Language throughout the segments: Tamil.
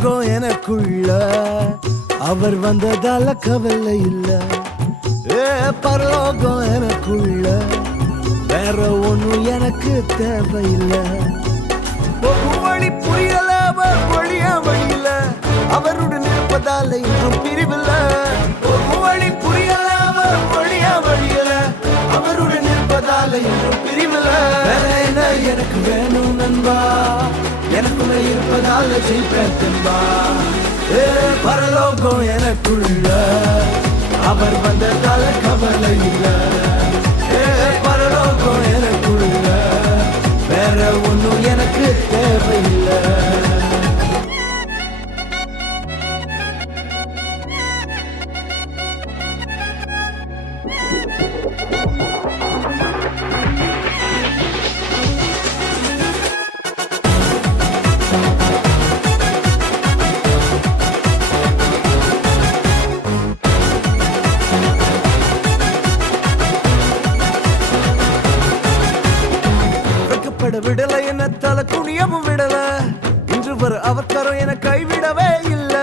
பரலோகம் எனக்குள்ள அவர் வந்ததால கவலை இல்ல. பரலோகம் எனக்குள்ள வேற ஒண்ணும் எனக்கு தேவையில்லை. வழி புரியல வழியா வழியில அவருடன் இருப்பதால இன்னும் பிரிவில்ல. வழி புரியல வழியா வழியில அவருடன் இருப்பதால இன்னும் பிரிவில்ல. வேற என்ன எனக்கு வேணும் நண்பா, எனக்குள்ள இருப்பதால ஜெயிப்பேன் தெம்பா. பரலோகம் எனக்குள்ள அவர் வந்ததால கவலை இல்ல. பரலோகம் எனக்குள்ள வேற ஒண்ணும் எனக்கு தேவையில்லை. விடல என்ன தலை குனியவும் விடல, இன்று வர அவர் கரம் என கைவிடவே இல்ல.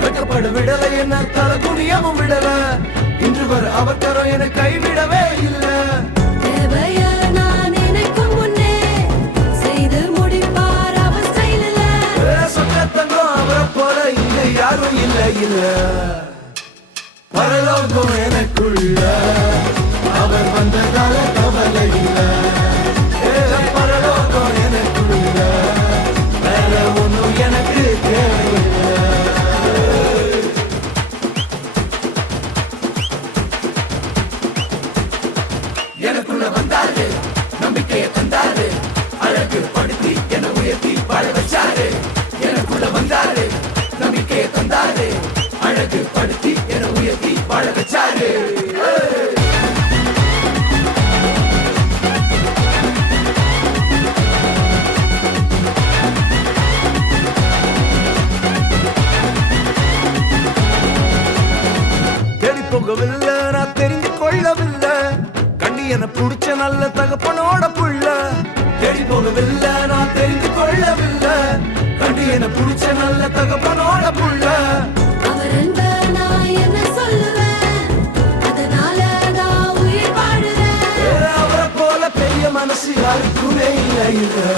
வெட்கப்பட விடல என்ன தலை குனியவும் விடல, இன்று வர அவர் கரம் என கைவிடவே இல்ல. சொன்னதங்கம் அவரை போல இங்க யாரும் இல்ல இல்ல. பரலோகம் எனக்குள்ள அவர் வந்ததால கவலை இல்ல. பரலோகம் எனக்குள்ள வேற ஒண்ணும் எனக்கு தேவையில்லை. எனக்குள்ள வந்தாரு, நம்பிக்கையை தந்தாரு, அழகு படுத்தி என உயர்த்தி வாழ வச்சாரு. எனக்குள்ள வந்தாரு, நம்பிக்கையை தந்தாரு, அழகு படுத்தி என உயர்த்தி வாழ வச்சாரு. போகவில்லை நான் தெரிந்து கொள்ளவில்லை, கண்டி என புடிச்ச நல்ல தகப்பனோட புள்ள. தேடி போகவில்லை நான் தெரிந்து கொள்ளவில்லை, கண்டி என புடிச்ச நல்ல தகப்பனோட புள்ள. அவரை போல பெரிய மனசு யாருக்குமே இல்லை.